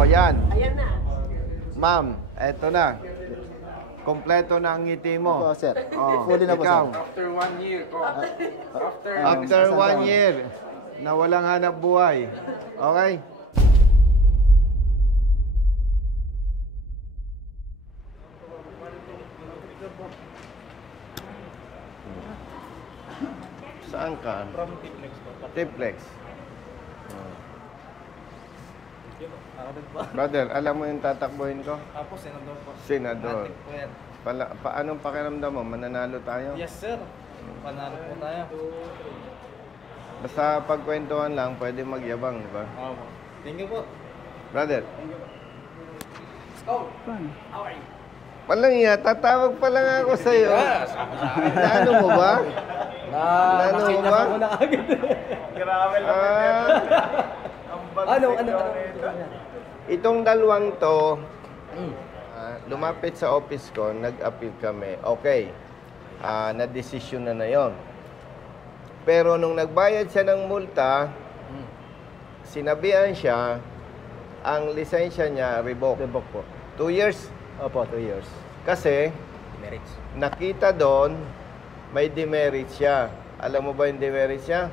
Oh, yan. Ayan na. Ma'am, eto na. Kompleto na ang ngiti mo. Opo, sir. Oh, Fully na po, ikaw. sir. After 1 year ko. After 1 year na walang hanap buhay. Okay? Saan ka? From Tiplex po. Triplex. Ako din po. Brother, alam mo yung tatakbuhin ko? Ako, senador po. Senador. Matik po yan. Paanong pakiramdam mo? Mananalo tayo? Yes, sir. Panalo po tayo. Basta pagkwentuhan lang, pwede magyabang, di ba? Opo. Thank you po. Brother, Oh, Paano? how are you? walang iya, tatawag pa lang ako sa'yo. Naano mo ba? Naano mo ba? Muna agad. Ah, Ano? itong dalawang to, lumapit sa office ko, nag-appeal kami. Okay, na-desisyon na yon. Pero nung nagbayad siya ng multa, sinabihan siya, ang lisensya niya revoke. Revoke po. 2 years. Opo, 2 years. Kasi Merits. nakita doon, may demerit siya. Alam mo ba yung demerit siya?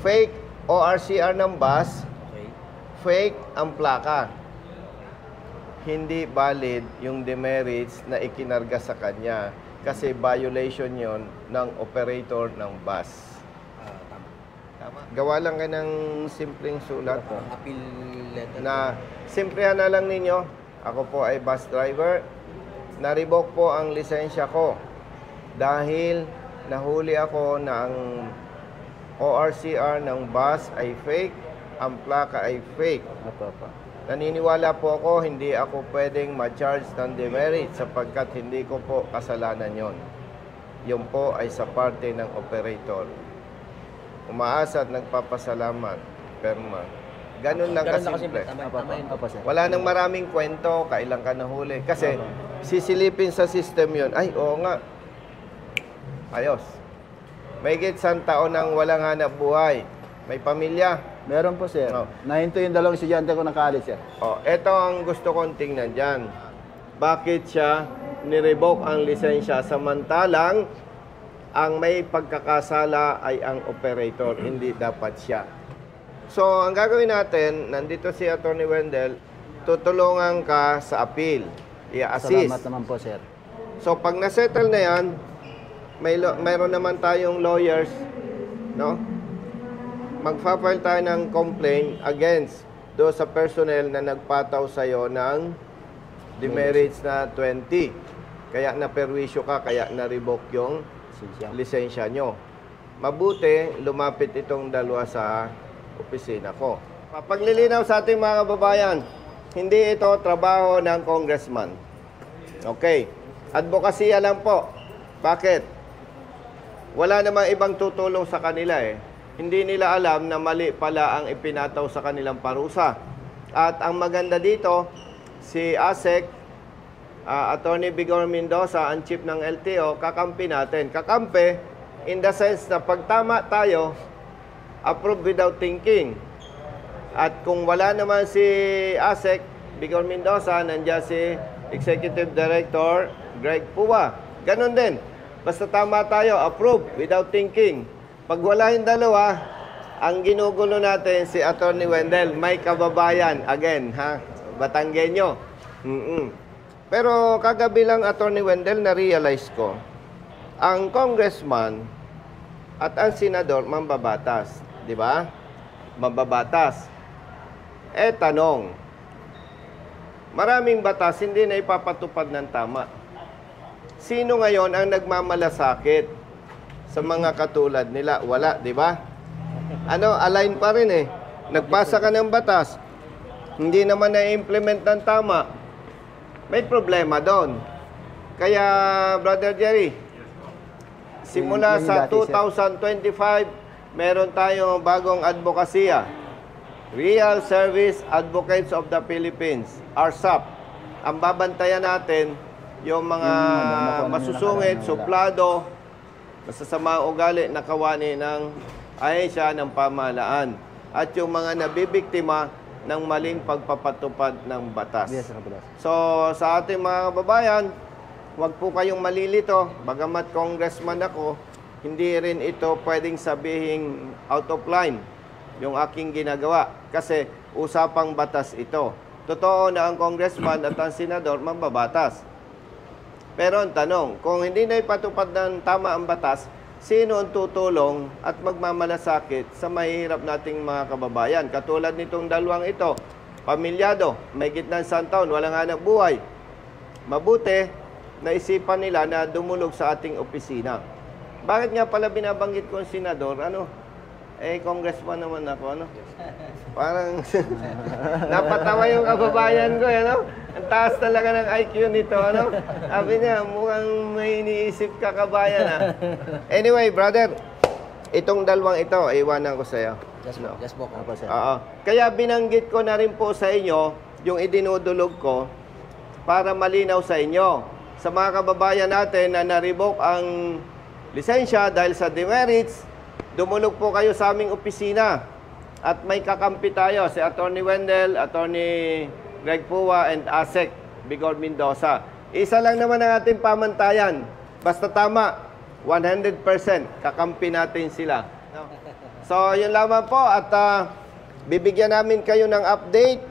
Fake ORCR ng bus, Okay. fake ang plaka. Hindi valid yung demerits na ikinarga sa kanya kasi violation yon ng operator ng bus. Tama. Gawa lang kayo ng simpleng sulat Appeal letter. na simplihan na lang ninyo. Ako po ay bus driver. Na-revoke po ang lisensya ko dahil nahuli ako na ang ORCR ng bus ay fake, ang plaka ay fake. Opo, opo. Naniniwala po ako, hindi ako pwedeng ma-charge ng demerit sapagkat hindi ko po kasalanan yon. Yun po ay sa parte ng operator. Umaasa at nagpapasalamat. Perma. Ganun lang kasimple. Opo, opo. Opo, sir. Wala nang maraming kwento, kailan ka nahuli. Kasi sisilipin sa system yon. Ay, oo nga. Ayos. May isang taon nang walang hanap buhay. May pamilya. Meron po, sir. Oh. Nahinto yung dalawang estudyante ko ng college, sir. Oh, eto ang gusto kong tingnan dyan. Bakit siya nirevoke ang lisensya samantalang ang may pagkakasala ay ang operator, hindi dapat siya. So, ang gagawin natin, nandito si Atty. Wendell, tutulungan ka sa appeal. I-assist. Salamat naman po, sir. So, pag nasettle na yan, mayroon naman tayong lawyers, no? Magfa-file tayo ng complaint against do sa personnel na nagpataw sa'yo ng demerits na 20. Kaya naperwisyo ka, kaya na-revoke yung Sinsya. lisensya nyo. Mabuti, lumapit itong dalawa sa opisina ko. Paglilinaw sa ating mga kababayan, hindi ito trabaho ng congressman. Okay. Advokasya lang po. Bakit? Wala namang ibang tutulong sa kanila eh. Hindi nila alam na mali pala ang ipinataw sa kanilang parusa. At ang maganda dito, si ASEC, Attorney Vigor Mendoza, ang chief ng LTO, kakampi natin. Kakampi in the sense na pag tama tayo, approve without thinking. At kung wala naman si ASEC, Vigor Mendoza, nandiyan si Executive Director Greg Pua. Ganon din. Basta tama tayo, approve without thinking. Pag wala yung dalawa, ang ginugulo natin si Atty. Wendell, may kababayan. Again, ha? Batanggenyo. Pero kagabi lang, Atty. Wendell, na-realize ko, ang congressman at ang senador, mambabatas. Di ba? Mambabatas. Tanong, maraming batas hindi na ipapatupad ng tama. Sino ngayon ang nagmamalasakit sa mga katulad nila? Wala, di ba? Align pa rin eh. Nagpasa ka ng batas, hindi naman na-implement ng tama. May problema doon. Kaya, Brother Jerry, simula sa 2025, meron tayong bagong advokasya. Real Service Advocates of the Philippines, RSAP. Ang babantayan natin, yung mga masusungit, suplado, masasama ugali na kawani ng ahensya ng pamahalaan. At yung mga nabibiktima ng maling pagpapatupad ng batas. Yes, Kapilas. So, sa ating mga kababayan, huwag po kayong malilito. Bagamat congressman ako, hindi rin ito pwedeng sabihin out of line yung aking ginagawa. Kasi usapang batas ito. Totoo na ang congressman at ang senador mambabatas. Pero ang tanong, kung hindi na ipatupad ng tama ang batas, sino ang tutulong at magmamalasakit sa mahihirap nating mga kababayan? Katulad nitong dalawang ito, pamilyado, may gitnang taon, walang hanap buhay. Mabuti, naisipan nila na dumulog sa ating opisina. Bakit nga pala binabanggit ko ang senador? Congressman naman ako, Parang napatawa yung kababayan ko, Ang taas talaga ng IQ nito, Sabi niya, mukhang may iniisip ka kabayan, Anyway, brother, itong dalawang ito, iwanan ko sa iyo. Just walk Opo, sir. Oo. Kaya binanggit ko na rin po sa inyo yung idinudulog ko para malinaw sa inyo. Sa mga kababayan natin na na-revoke ang lisensya dahil sa demerits, dumulog po kayo sa aming opisina at may kakampi tayo, si Attorney Wendell, Attorney Greg Pua, and ASEC Bigor Mendoza. Isa lang naman ang ating pamantayan. Basta tama, 100% kakampi natin sila. So, yun lamang po at bibigyan namin kayo ng update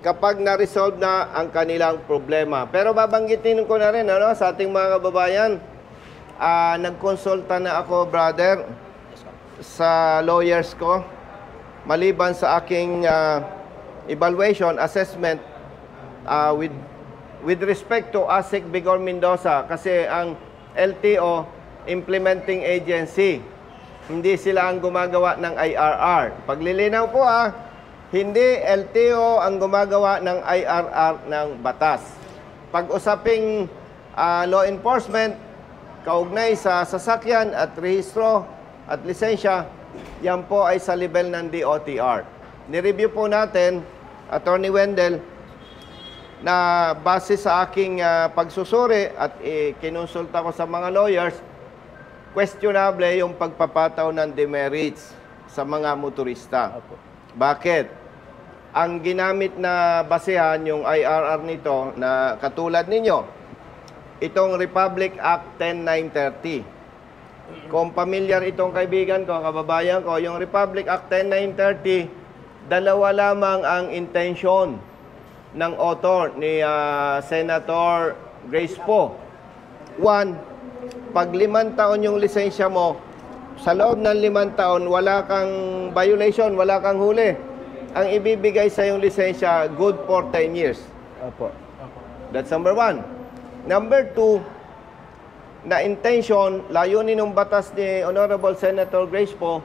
kapag na-resolve na ang kanilang problema. Pero babanggitin ko na rin sa ating mga kababayan, nagkonsulta na ako, brother, sa lawyers ko, maliban sa aking evaluation, assessment, with respect to ASEC Bigor Mendoza, kasi ang LTO, implementing agency, hindi sila ang gumagawa ng IRR. Paglilinaw po hindi LTO ang gumagawa ng IRR ng batas. Pag-usaping law enforcement, kaugnay sa sasakyan at rehistro at lisensya, yan po ay sa level ng DOTR. Nireview po natin, Attorney Wendell, na base sa aking pagsusuri at kinonsulta ko sa mga lawyers, questionable yung pagpapataw ng demerits sa mga motorista. Opo. Bakit? Ang ginamit na basehan yung IRR nito na katulad ninyo, itong Republic Act 10930. Kung pamilyar itong kaibigan ko, kababayan ko, yung Republic Act 10930, dalawa lamang ang intention ng author ni Senator Grace Poe. One, pag 5 taon yung lisensya mo, sa loob ng 5 taon, wala kang violation, wala kang huli. Ang ibibigay sa yung lisensya, good for 10 years. Opo. That's number 1. Number 2, na intention, layunin ng batas ni Honorable Senator Grace Poe,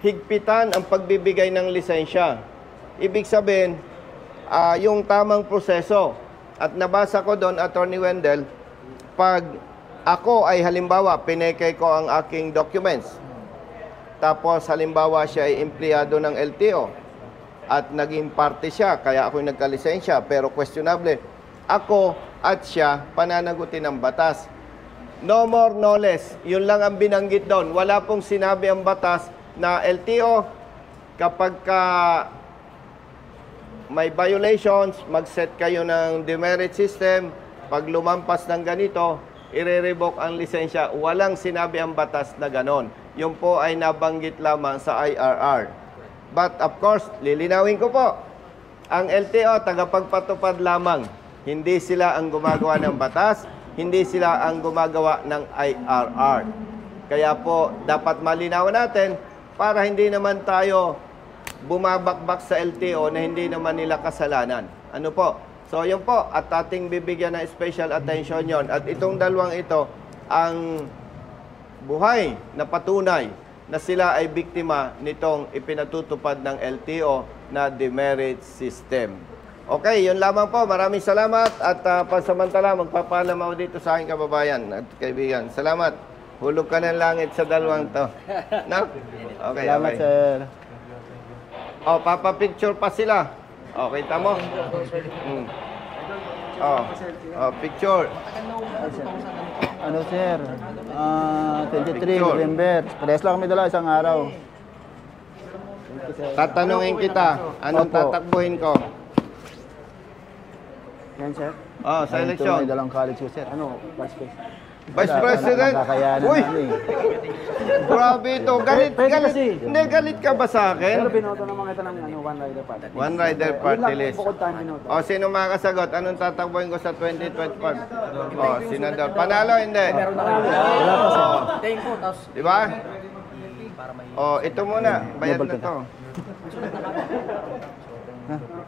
higpitan ang pagbibigay ng lisensya. Ibig sabihin, yung tamang proseso. At nabasa ko doon, Attorney Wendell, pag ako ay halimbawa, pinekay ko ang aking documents, tapos halimbawa siya ay empleyado ng LTO, at naging parte siya, kaya ako yung nagkalisensya, pero questionable, ako at siya pananagutin ng batas. No more, no less. Yun lang ang binanggit doon. Wala pong sinabi ang batas na LTO, kapag may violations, mag-set kayo ng demerit system, pag lumampas ng ganito, i-revoke ang lisensya. Walang sinabi ang batas na ganon. Yun po ay nabanggit lamang sa IRR. But of course, lilinawin ko po, ang LTO, tagapagpatupad lamang. Hindi sila ang gumagawa ng batas, hindi sila ang gumagawa ng IRR. Kaya po, dapat malinaw natin para hindi naman tayo bumabakbak sa LTO na hindi naman nila kasalanan. Ano po? So, yun po. At ating bibigyan ng special attention yon. At itong dalawang ito, ang buhay na patunay na sila ay biktima nitong ipinatutupad ng LTO na demerit system. Okay, yun lamang po. Maraming salamat at pansamantala magpapaalam ako dito sa aking kababayan at kaibigan. Salamat. Hulog ka ng langit sa dalawang to. No? Okay, Salamat, okay. sir. Oh, papapicture pa sila. Okay, tamo? Picture. Ano, sir? 23 Picture. November. Parehas lang kami dala isang araw. Tatanungin kita, anong Opo. tatakbuhin ko? Yan, sir. Oh, sa Ay, eleksyon. May dalang college ko, sir. Ano, vice president? Vice President? Nakakayanan Uy! namin. Grabe ito. Galit, Pwede galit. kasi. Hindi, galit ka ba sa Pero akin? binoto naman kita ng One Rider Party. One Rider Yun Party lang, list. bukod tayo binoto. O, sino makakasagot? Anong tatakbuhin ko sa 2025? O, senador. Panalo, hindi. Meron na kayo. Wala pa, sir. Tayin ko, tapos Di ba? para may... O, ito muna. Bayad na to.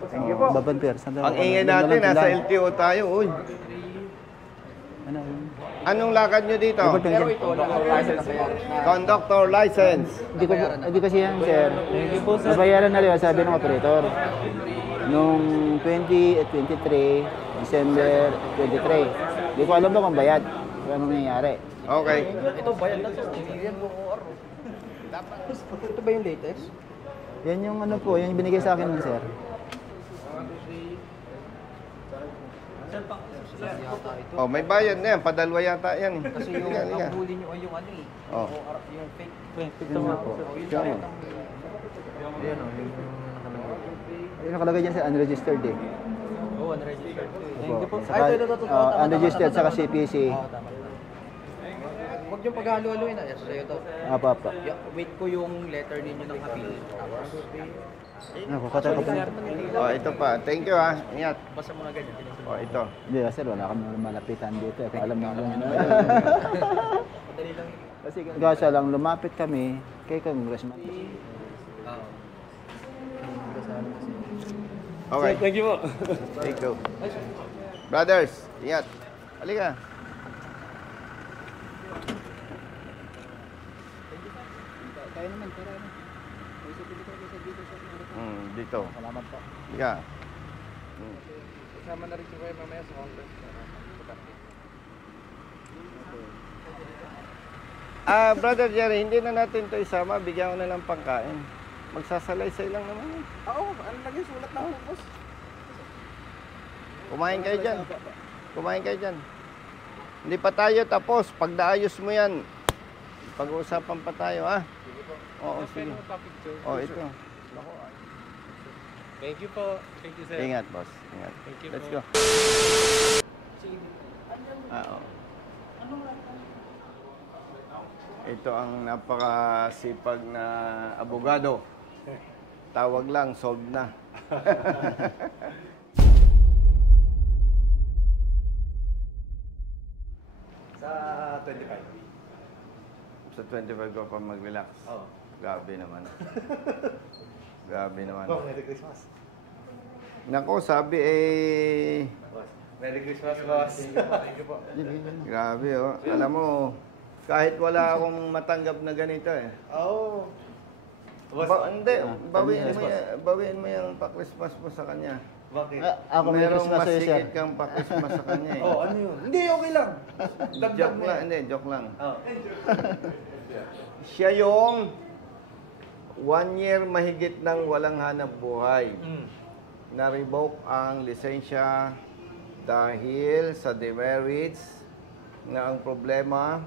Thank you po. Babantir. Ang ingay natin, nasa LTO tayo. Uy. Ano yun? Anong lakad nyo dito? Pero ito, wala akong license na yan. Conductor license. Hindi kasi yan, sir. Nabayaran na rin, sabi ng operator. Noong 2023, December 23. Hindi ko alam ba kung bayad. Kung anong nangyayari. Okay. Ito, bayad na to. Yan mo OR. Ito ba yung latest? Yan yung ano po, yan yung binigay sa akin nun, sir. Yata ito. Oh, may bayad na yan. Padalwa yata yan. Kasi yung Liga, liga. ang huli nyo ay yung ano eh. Oh. OR, yung fake. Yun nga po. Oh, yun Yan. dapat ang... Ayan o, yung nakalagay. Yung nakalagay dyan sa unregistered eh. Oh, unregistered. Opo. Ay, ito. Unregistered saka CPC. Oo, tama. Huwag yung paghalo-haloin na. Yes, sa'yo to. Apa pa. Wait ko yung letter ninyo ng appeal. Tapos, Ako, katay ko po. Oh, ito pa. Thank you ha. Ingat. basta mo na ganyan. Oh, ito. Hindi, sir, wala kami malapitan dito. Kung alam na lang. Madali lang. Kasi gasa lang, lumapit kami kay Congressman. Oo. Okay. Thank you po. Thank you. Brothers, ingat. Halika. Dito. Salamat po. Halika. Kasama na rin si Kuya mamaya sa Congress. Brother Jerry, hindi na natin to isama. Bigyan ko na lang pangkain. Magsasalaysay lang naman yun. Oo, ano lagi sulat na po, boss? Kumain kayo dyan. Kumain kayo dyan. Hindi pa tayo tapos. Pag naayos mo yan, pag-uusapan pa tayo, ha? Oo, sige. Oo, ito. Thank you po. Thank you, sir. Ingat, boss. Ingat. Thank you Let's po. go. Oo. Ito ang napakasipag na abogado. Tawag lang, solved na. Sa 25. Sa 25 ko pa mag-relax. Oo. Grabe naman. Grabe naman. Boss, Merry Christmas. Nako, sabi eh... Merry Christmas, boss. Thank you po. Grabe, oh. Alam mo, kahit wala akong matanggap na ganito eh. Oo. Hindi, bawiin mo yung pa-Christmas mo sa kanya. Bakit? Ako may Merong Christmas sa'yo, sir. masigit kang pa-Christmas sa kanya eh. Oh, ano yun? Hindi, okay lang. Joke lang, hindi, joke lang. Oh. Siya yung 1 year mahigit nang walang hanap buhay. Na-revoke ang lisensya dahil sa demerits na ang problema,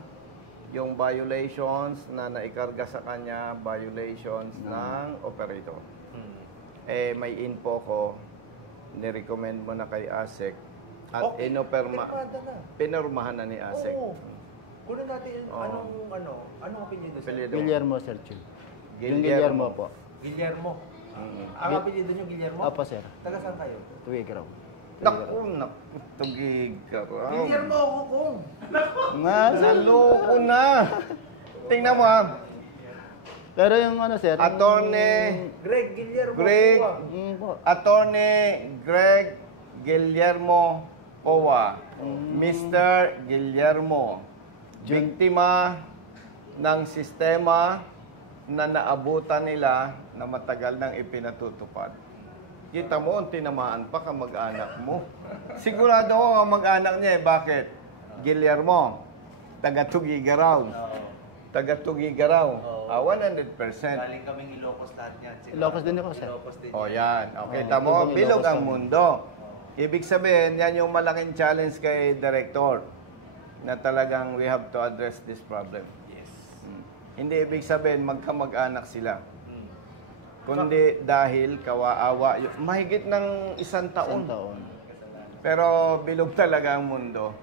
yung violations na naikarga sa kanya, violations ng operator. Eh, may info ko, nirecommend mo na kay ASEC at Okay, inoperma, pirmada na. pinurmahan na ni ASEC. Oo. Kunin natin Oo. anong opinion doon, sir? Apelyido. Guillermo, sir. Yung Guillermo po. Guillermo. Ang apelyido niyo, Guillermo? Opo, sir. Taga saan kayo? Tuwig raw. Naku, tugig ka raw. Guillermo ako kung. Naloko na. Tingnan mo ha. Pero yung ano, sir. Attorney Greg Guillermo. Greg, Po. Attorney Greg Guillermo Owa. Mr. Guillermo. Biktima ng sistema na naabutan nila na matagal nang ipinatutupad. Kita mo, tinamaan pa kamag-anak mo. Sigurado ko kamag-anak niya eh. Bakit? Guillermo, taga-Tugigaraw. Taga-Tugigaraw. 100%. Galing kaming Ilocos lahat yan. Ilocos din ako, sir. Ilocos din. O yan. Okay, tamo, Tubong bilog Ilocos ang kami. mundo. Ibig sabihin, yan yung malaking challenge kay Director na talagang we have to address this problem. Yes. Hindi ibig sabihin magkamag-anak sila. kundi dahil kawaawa. Mahigit ng isang taon. Pero bilog talaga ang mundo.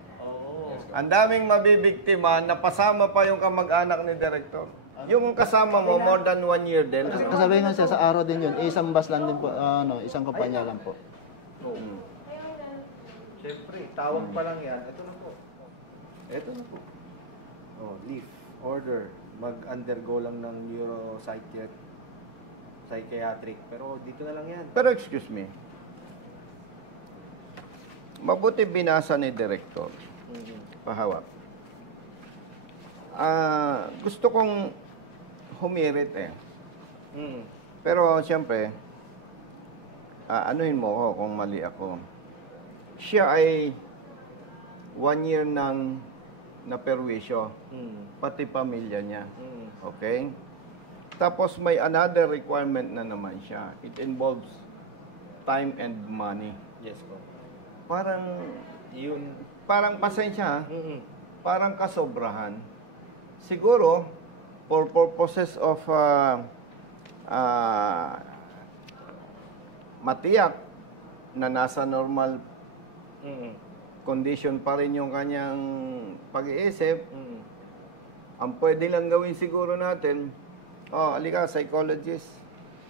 Ang daming mabibiktima, napasama pa yung kamag-anak ni Director. Yung kasama mo, more than 1 year din. Kasabi nga siya, sa araw din yun, isang bus lang din po, isang kumpanya lang po. Siyempre, tawag pa lang yan. Ito na po. Ito na po. Oh, leave. Order. Mag-undergo lang ng psychiatric. Pero dito na lang yan. Pero excuse me, mabuti binasa ni Director. Pahawak. Gusto kong humirit eh. Pero siyempre, anuhin mo ako kung mali ako. Siya ay 1 year nang naperwisyo, pati pamilya niya. Okay? Tapos may another requirement na naman siya. It involves time and money. Yes po. Parang pasensya, parang kasobrahan. Siguro, for purposes of matiyak na nasa normal condition pa rin yung kanyang pag-iisip, ang pwede lang gawin siguro natin, alika, psychologist,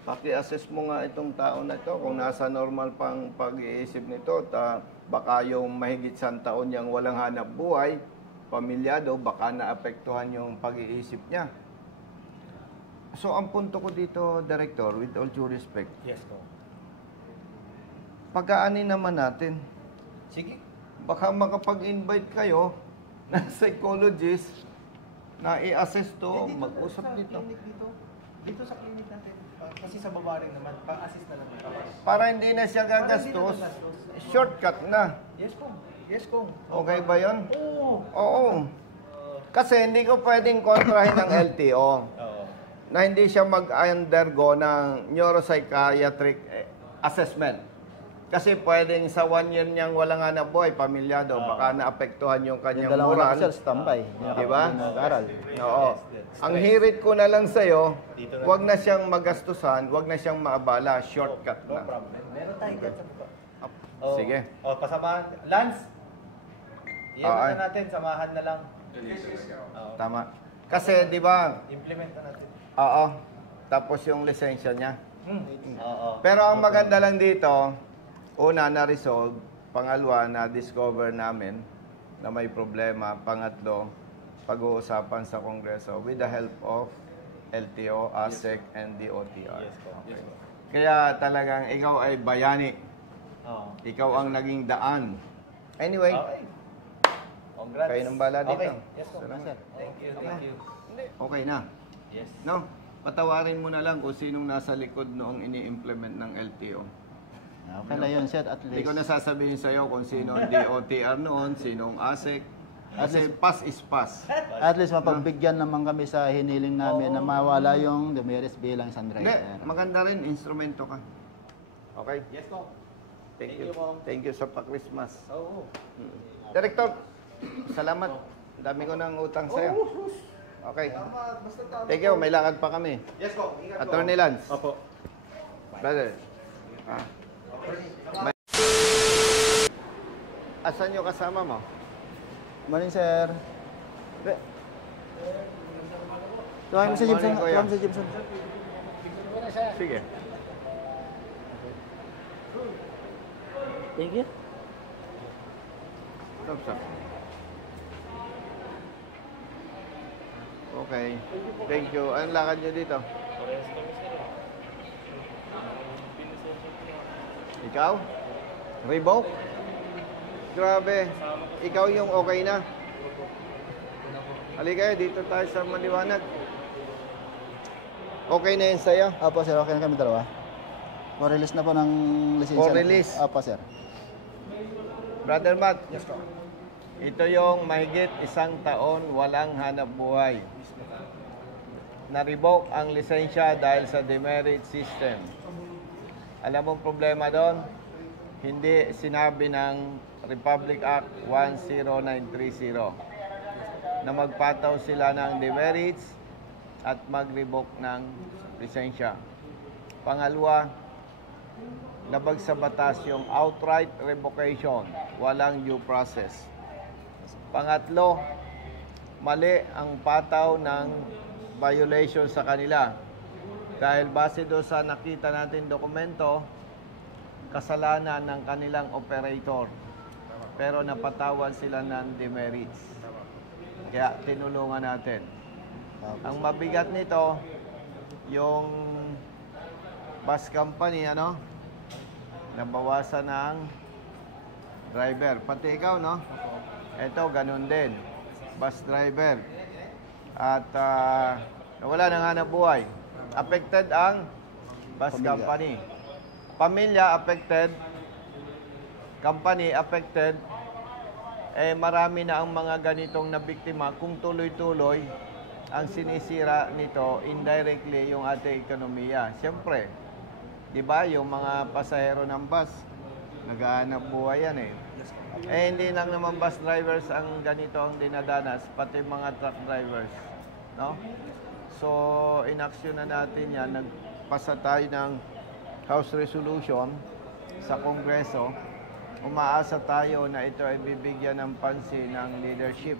paki-assess mo nga itong tao na ito kung nasa normal pang pag-iisip nito, baka yung mahigit 100 taon niyang walang hanap buhay, pamilyado, baka naapektuhan yung pag-iisip niya. So, ang punto ko dito, Director, with all due respect, Yes po. pagkaanin naman natin. Sige. Baka makapag-invite kayo ng psychologist na i-assess to, mag-usap dito. Dito sa clinic natin. Kasi sa baba rin naman, pang-assist na naman. Para hindi na siya gagastos, shortcut na. Yes po. Yes po. Okay ba yun? Oo. Oo. Kasi hindi ko pwedeng kontrahin ng LTO na hindi siya mag-undergo ng neuropsychiatric assessment. Kasi pwedeng sa 1 year niyang walang hanap buhay, pamilyado, baka naapektuhan yung Yung kanyang dalawa moral. na sir, standby. Di ba? Nag-aral. Oo. Ang hirit ko na lang sa'yo, wag na siyang magastusan, wag na siyang maabala, shortcut na. Meron tayo dyan sa baba. Sige. Pasamahan. Lance! Iyan Oo, na natin, samahan na lang. Tama. Kasi, di ba, Implement na natin. oo, tapos yung lisensya niya. Oo. Pero ang maganda lang dito, una, na-resolve. Pangalawa, na-discover namin na may problema. Pangatlo, pag-uusapan sa Kongreso with the help of LTO, ASEC, and DOTR. Yes po. Okay. Kaya talagang ikaw ay bayani. Oo. Ikaw ang naging daan. Anyway, Okay. Congrats. kayo ng bala dito. Okay. Yes po. Salamat. Thank you. Thank you. Okay na. Yes. No? Patawarin mo na lang kung sinong nasa likod noong ini-implement ng LTO. Okay na yun sir, at Hindi ko least. na sasabihin sa'yo kung sino ang DOTR noon, sinong ASEC. Kasi pass is pass. At least mapagbigyan naman kami sa hiniling namin na mawala yung demerits bilang isang Hindi, driver. maganda rin, instrumento ka. Okay? Yes po. Thank Thank you. you, Mom. Thank you sa pa-Christmas. Oo. Director, salamat. Ang dami ko ng utang sa'yo. Okay. Basta tama. Thank you, may lakad pa kami. Yes po. Ingat po. Attorney Lance. Opo. Brother. Asan yung kasama mo? Morning sir. Tumahin mo sa Jimson. Morning, kuya. Tumahin mo sa Jimson. Sige. Thank you. Stop, stop. Okay. Thank you. Anong lakad nyo dito? Ikaw? Revoke? Grabe. Ikaw yung okay na. Halika, dito tayo sa maliwanag. Okay na yun sa'yo? Opo sir, okay na kami dalawa. For release na po ng lisensya. For release? Opo sir. Brother Matt, ito yung mahigit 1 taon walang hanap buhay. Na-revoke ang lisensya dahil sa demerit system. Alam mong problema doon? Hindi sinabi ng Republic Act 10930 na magpataw sila ng demerits at mag-revoke ng lisensya. Pangalawa, labag sa batas yung outright revocation, walang due process. Pangatlo, mali ang pataw ng violation sa kanila. Dahil base doon sa nakita natin dokumento, kasalanan ng kanilang operator. Pero napatawan sila ng demerits. Kaya tinulungan natin. Ang mabigat nito, yung bus company, nabawasan ng driver. Pati ikaw, no? Ito, ganun din. Bus driver. At nawala ng hanap buhay. Affected ang bus company. Pamilya affected. Company affected. Marami na ang mga ganitong na biktima kung tuloy-tuloy ang sinisira nito indirectly yung ating ekonomiya. Siyempre, di ba, yung mga pasahero ng bus, naghahanap buhay yan hindi lang naman bus drivers ang ganito ang dinadanas, pati mga truck drivers. No? So, inaksyon na natin yan. Nagpasa tayo ng House Resolution sa Kongreso. Umaasa tayo na ito ay bibigyan ng pansin ng leadership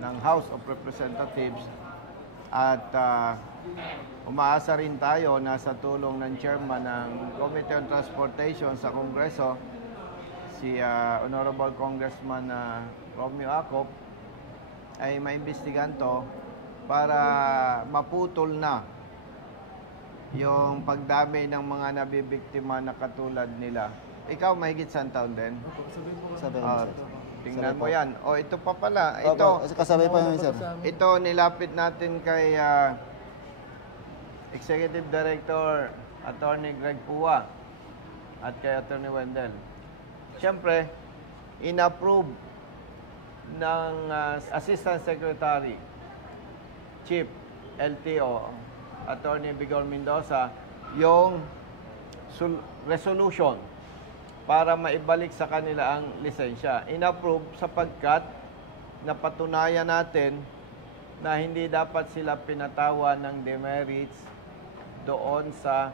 ng House of Representatives at umaasa rin tayo na sa tulong ng chairman ng Committee on Transportation sa Kongreso, si Honorable Congressman Romeo Acop, ay maimbestigan to para maputol na yung pagdami ng mga nabibiktima na katulad nila. Ikaw, mahigit saan taon din? Tingnan mo yan. Ito pa pala. Ito, kasabay pa yun, sir. ito nilapit natin kay Executive Director Attorney Greg Pua at kay Attorney Wendell. Siyempre, in-approve ng Assistant Secretary, Chief LTO, Attorney Bigor Mendoza, yung resolution para maibalik sa kanila ang lisensya. In-approve sapagkat napatunayan natin na hindi dapat sila pinatawan ng demerits doon sa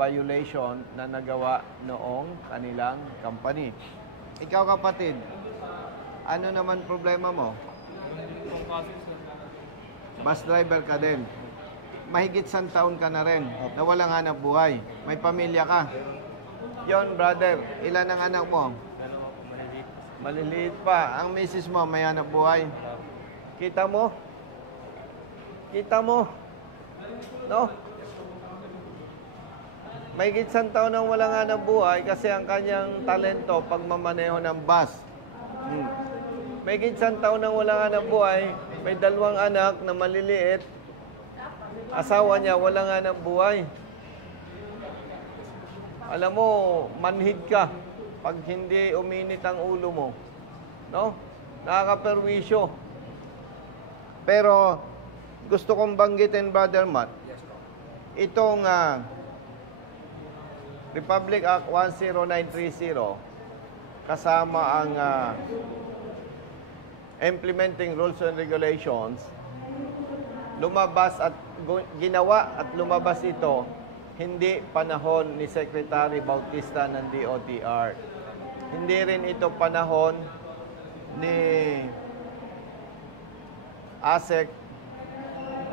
violation na nagawa noong kanilang company. Ikaw, kapatid, ano naman problema mo? Bus driver ka din. Mahigit 100 taon ka na rin na walang hanap buhay. May pamilya ka. Yon, brother, ilan ang anak mo? Maliliit pa. Ang misis mo, may hanap buhay. Kita mo? Kita mo? No? May gitsang taon nang walang hanap buhay kasi ang kanyang talento pagmamaneho ng bus. May gitsang taon nang walang hanap buhay, may 2 anak na maliliit, asawa niya walang hanap buhay. Alam mo, manhid ka pag hindi uminit ang ulo mo. No? Nakakaperwisyo. Pero gusto kong banggitin, Brother Matt, itong Republic Act 10930 kasama ang Implementing Rules and Regulations, lumabas at ginawa at lumabas ito hindi panahon ni Secretary Bautista ng DOTR. Hindi rin ito panahon ni ASEC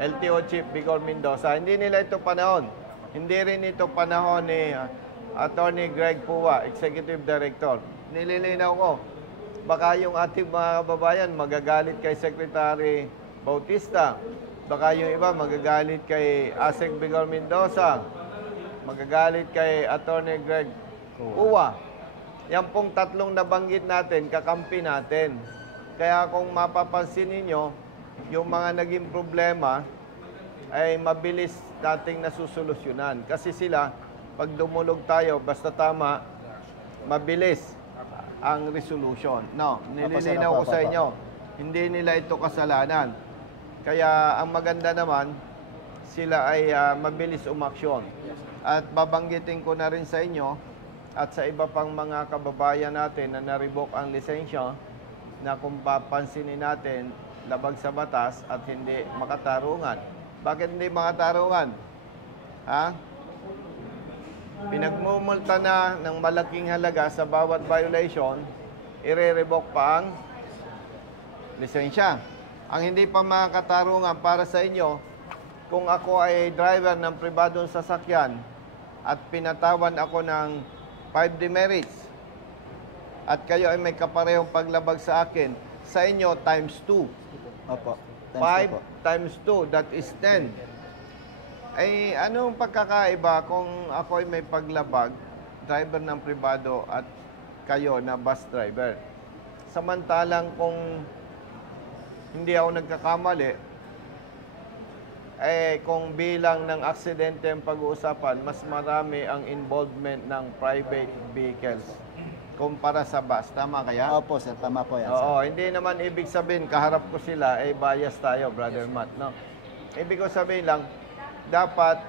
LTO Chief Bigor Mendoza. Hindi nila ito panahon. Hindi rin ito panahon ni Attorney Greg Pua, Executive Director. Nililinaw ko, baka yung ating mga kababayan magagalit kay Secretary Bautista. Baka yung iba magagalit kay ASEC Bigor Mendoza. Magagalit kay Attorney Greg Pua. Yan pong tatlong nabanggit natin, kakampi natin. Kaya kung mapapansin ninyo, yung mga naging problema ay mabilis nating nasusolusyonan. Kasi sila, pag dumulog tayo, basta tama, mabilis ang resolution. No, nililinaw ko sa inyo, hindi nila ito kasalanan. Kaya ang maganda naman, sila ay mabilis umaksyon. At babanggitin ko na rin sa inyo at sa iba pang mga kababayan natin na na-revoke ang lisensya na kung papansinin natin, labag sa batas at hindi makatarungan. Bakit hindi makatarungan? Ha? pinagmumulta na ng malaking halaga sa bawat violation, ire-revoke pa ang lisensya. Ang hindi pa makakatarungan para sa inyo, kung ako ay driver ng pribadong sasakyan at pinatawan ako ng 5 demerits at kayo ay may kaparehong paglabag sa akin, sa inyo times 2. Opo. 5 times 2, that is 10. Ay, anong pagkakaiba kung ako ay may paglabag, driver ng pribado at kayo na bus driver? Samantalang kung hindi ako nagkakamali, kung bilang ng aksidente ang pag-uusapan, mas marami ang involvement ng private vehicles kumpara sa bus. Tama kaya? Opo, sir. Tama po yan, sir. Oo, hindi naman ibig sabihin, kaharap ko sila, bias tayo, Brother Matt, no? Ibig ko sabihin lang, dapat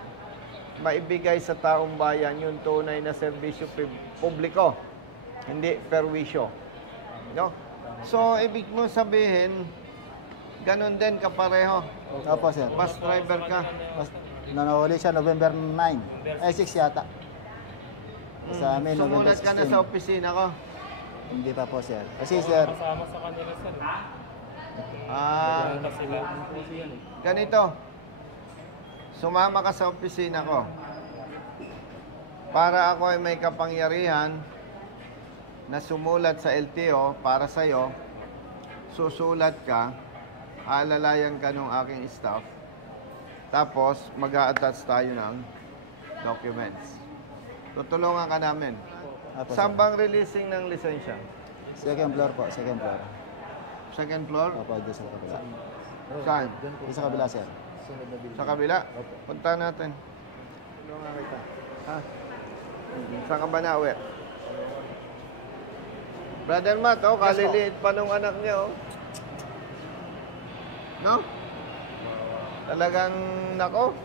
maibigay sa taong bayan yung tunay na serbisyo publiko, hindi perwisyo. No? So, ibig mo sabihin, ganun din kapareho. Opo, sir. Bus driver ka. Nanahuli siya November 9. 6 yata. Sa amin, November Sumulat 16. ka na sa opisina ko. Hindi pa po, sir. Kasi, sir, Kasama sa kanila, sir. Ah, Kasi lang po siya. ganito. Sumama ka sa opisina ko. Para ako ay may kapangyarihan na sumulat sa LTO para sa'yo, susulat ka, alalayan ka ng aking staff, tapos mag-a-attach tayo ng documents. Tutulungan ka namin. Opo, Saan sir. bang releasing ng lisensya? Second floor po, second floor. Second floor? Opo, doon sa kabila. Saan? Doon sa kabila, sir. Sa kabila? Punta natin. Tulungan kita. Ha? Saan ka ba nauwi? Brother Matt, kaliliit pa nung anak niya, oh. No? Talagang, nako.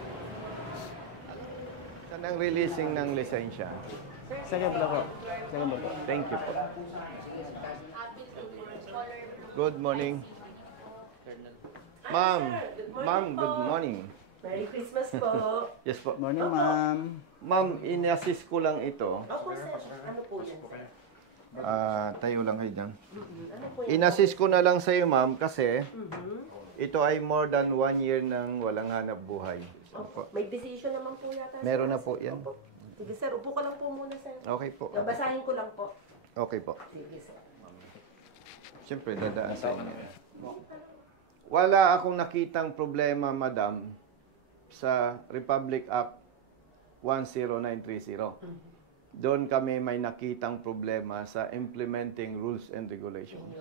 Saan ang releasing ng lisensya? Second floor po. Second floor po. Thank you po. Good morning. Ma'am, good morning. Merry Christmas po. Yes po. Morning, ma'am. Ma'am, in-assist ko lang ito. Opo, sir. Ano po yan? Tayo lang kayo dyan. Ano po yan? In-assist ko na lang sa iyo, ma'am, kasi ito ay more than 1 year nang walang hanap buhay. Opo. May decision naman po yata. Meron sir. na po yan. Opo. Sige, sir. Upo ka lang po muna, sir. Okay po. Babasahin ko lang po. Okay po. Sige, sir. Siyempre, dadaan sa inyo. Wala akong nakitang problema, madam, sa Republic Act 10930. Doon kami may nakitang problema sa implementing rules and regulations.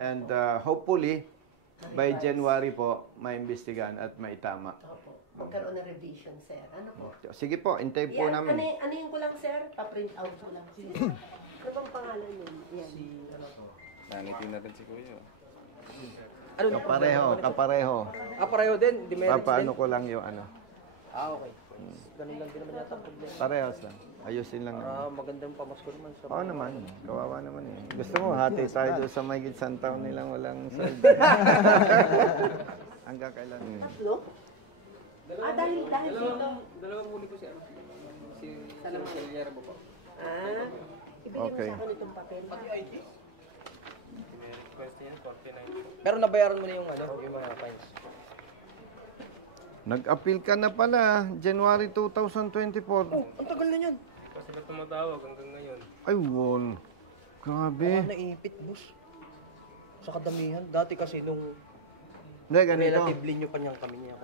And hopefully, by January po, maimbestigahan at maitama. Opo. Magkaroon ng revision, sir. Ano po? Sige po, intay po Yan. namin. Ano yun ko lang, sir? Pa-print out ko lang. Sige. Ano bang pangalan yun? Yan. Nangitin natin si Kuya. Kapareho. Pareho din. Demerits Papaano ko lang yung ano. Okay. Ganun lang din naman yata ang problema. Parehas lang. Ayusin lang. Magandang pamasko naman sa... Oo naman. Kawawa naman eh. Gusto mo, hati tayo doon sa may gitsang taon nilang walang sweldo. Hanggang kailan. Tatlo? Dahil dito. Dalawang huli ko si Yerbo po. Ibigay mo Okay. sa akin itong papel. Request niya, 49. Pero nabayaran mo na yung yung mga fines. Nag-appeal ka na pala, January 2024. Ang tagal na yan. Pa sila tumatawag hanggang ngayon. Ay, wall. Grabe. Naipit, boss. Sa kadamihan. Dati kasi nung Hindi, ganito. relatively nyo pa niyang kami na yun.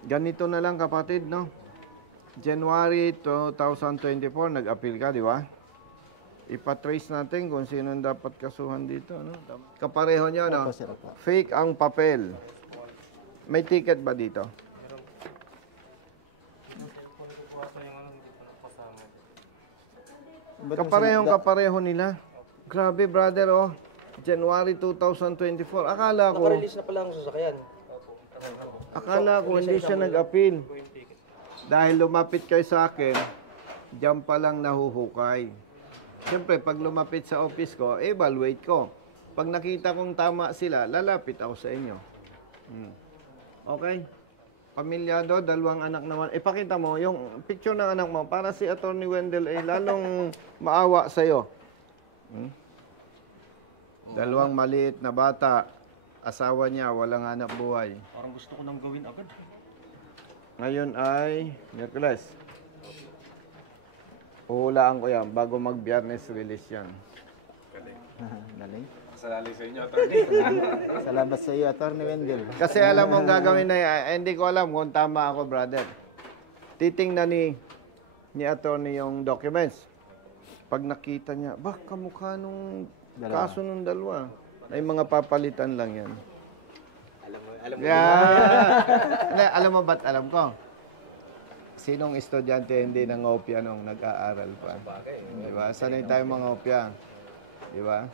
Ganito na lang kapatid, no? January 2024, nag-appeal ka, di ba? Ipatrace natin kung sino ang dapat kasuhan dito, no? Kapareho nyo, no? Opo, sir. Opo. Fake ang papel. May ticket ba dito? Kapareho nila. Grabe, brother, oh. January 2024. Akala ko, Naka-release na pala ang sasakyan. hindi siya nag-appeal. Dahil lumapit kayo sa akin, diyan pa lang nahuhukay. Siyempre, pag lumapit sa office ko, evaluate ko. Pag nakita kong tama sila, lalapit ako sa inyo. Okay? pamilyado, dalawang anak naman. Ipakita mo yung picture ng anak mo para si Attorney Wendell ay lalong maawa sa'yo. Dalawang maliit na bata, asawa niya, walang hanap buhay. Parang gusto ko nang gawin agad. Ngayon ay Miyerkules. Uhulaan ko yan bago mag-Biyernes release yan. Galing. Masalali sa inyo, attorney. Salamat sa iyo, Attorney Wendell. Kasi alam mo ang gagawin na hindi ko alam kung tama ako, brother. Titingnan ni attorney yung documents. Pag nakita niya, kamukha nung kaso nung dalawa. Ay mga papalitan lang yan. Alam mo. Alam mo ba't alam ko? Sinong estudyante hindi nangopya nung nag-aaral pa? Diba? Sanay tayo mangopya. Diba?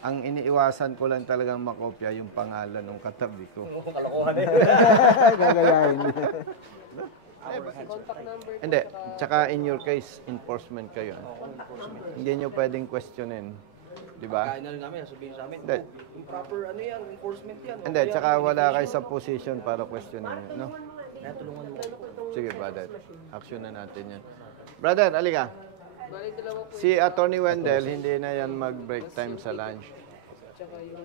Ang iniiwasan ko lang talagang makopya yung pangalan ng katabi ko. Kalokohan eh. Gagayahin. Hindi. Tsaka in your case, enforcement kayo. Hindi nyo pwedeng questionin. Diba? Kaya na rin namin, sabihin sa amin, Hindi. yung proper enforcement yan. Hindi. Tsaka wala kayo sa position para questionin. No? Kaya tulungan mo. Sige, brother. Action na natin yan. Brother, alika. Si Attorney Wendell, hindi na yan mag-break time sa lunch.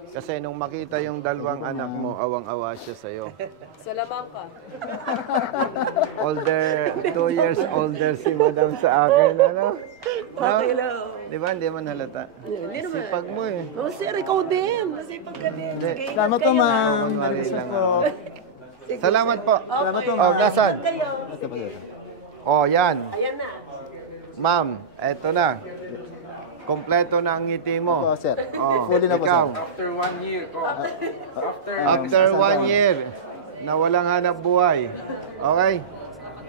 Kasi nung makita yung dalawang anak mo, awang-awa siya sa'yo. Salamang ka. 2 years older si madam sa akin, ano? Okay lang. Di ba? Hindi man halata. Hindi naman. Sipag mo eh. Oh, sir, ikaw din. Masipag ka din. Hindi. Sige, ingat Salamat po, kayo, ma'am. Kunwari Merry Christmas lang po. ako. Salamat po. Salamat po, Oh, ma'am. gasan. Kayo. Ito pa dito. Oh, yan. Ayan na. Ma'am, eto na. Kompleto na ang ngiti Opo, mo. sir. Oh, Fully na po, ikaw. sir. After 1 year ko. After 1 year na walang hanap buhay. Okay?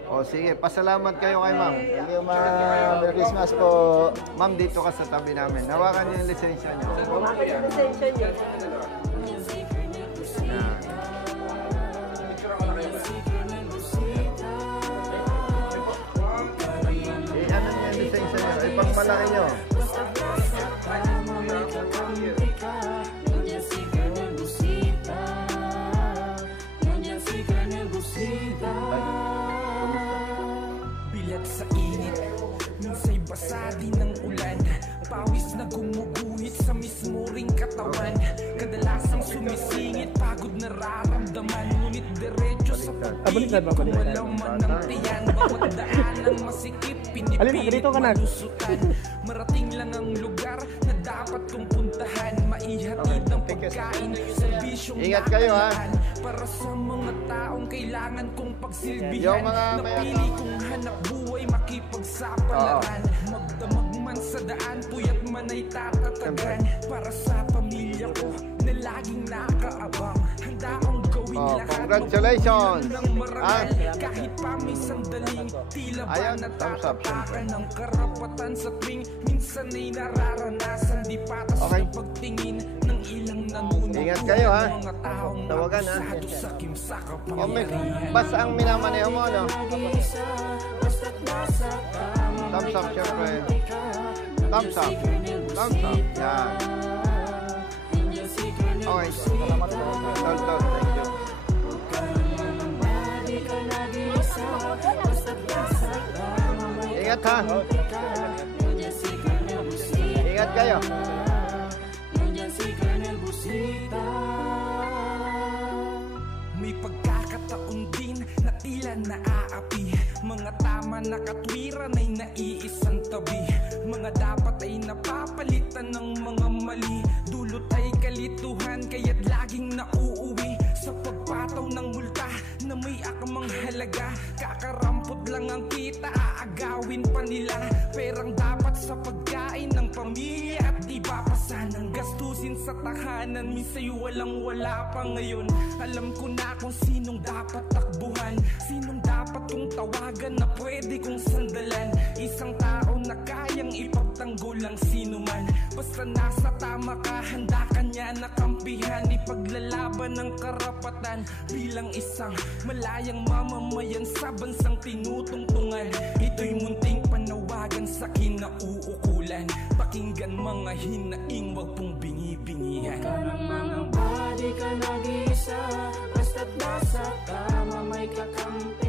O sige, pasalamat kayo kay ma'am. Thank you, ma'am. Merry Christmas po. Ma'am, dito ka sa tabi namin. Hawakan niyo yung lisensya niyo. Bakit yung lisensya niyo? Yan. Ano niyo yung lisensya niyo? Ipagmalaki niyo. Bilat sa init, minsa'y basa din ng ulan. Pawis na gumuguhit sa mismo ring katawan. Kadalasang sumisingit, pagod nararamdaman. Ngunit diretso sa pagpigit, kumalaman ng tiyan. Bawat daanan masikip, pinipilit malusutan. Marating lang ang lugar na dapat kong puntahan. Maihatid ng pagkain, serbisyong Ingat kayo, ha? nakalaan. Para sa mga taong kailangan kong pagsilbihan. Yung mga may Napili kong hanap buhay, makipagsapalaran. Magdamag man sa daan, puyat man ay tatatagan. Para sa pamilya ko na laging nakaabang. Handa akong gawin lahat. Congratulations! Magpapalong ng marangal. Kahit pa may sandaling tila ba Ayan, thumbs up, natatapakan ng karapatan sa tuwing minsan ay nararanasan. Di patas Okay. na pagtingin ng ilang nanunuko. Ingat kayo, ha? Mga taong Tawagan, ha? abusado sa kimsa O, may kapangyarihan. bas ang minamaneho mo, no? Thumbs up, syempre. Thumbs up. Thumbs up. Yan. Okay. Salamat po. Tol, thank you. Ingat, ha? Ingat kayo. May pagkakataon din na tila naaapi. Mga tama na katwiran ay naiisang tabi. Mga dapat ay napapalitan ng mga mali. Dulot ay kalituhan kaya't laging nauuwi. Sa pagpataw ng multa na may akamang halaga. Kakarampot lang ang kita, aagawin pa nila. Perang dapat sa pagkain ng pamilya at iba pa sanang gastusin sa tahanan. Minsa'y walang wala pa ngayon. Alam ko na kung sinong dapat takbuhan, sinong dapat kong tawagan na pwede kong sandalan. Isang tao na kayang ipagtanggol ang sino man. Basta nasa tama ka, handa ka niya na kampihan. Ipaglalaban ng karapatan bilang isang malayang mamamayan sa bansang tinutungtungan. Ito'y munting panawagan sa kinauukulan. Pakinggan mga hinaing, wag pong bingi-bingihan. Ka ng mga body ka nag-iisa, basta Basta't nasa tama may kakampi.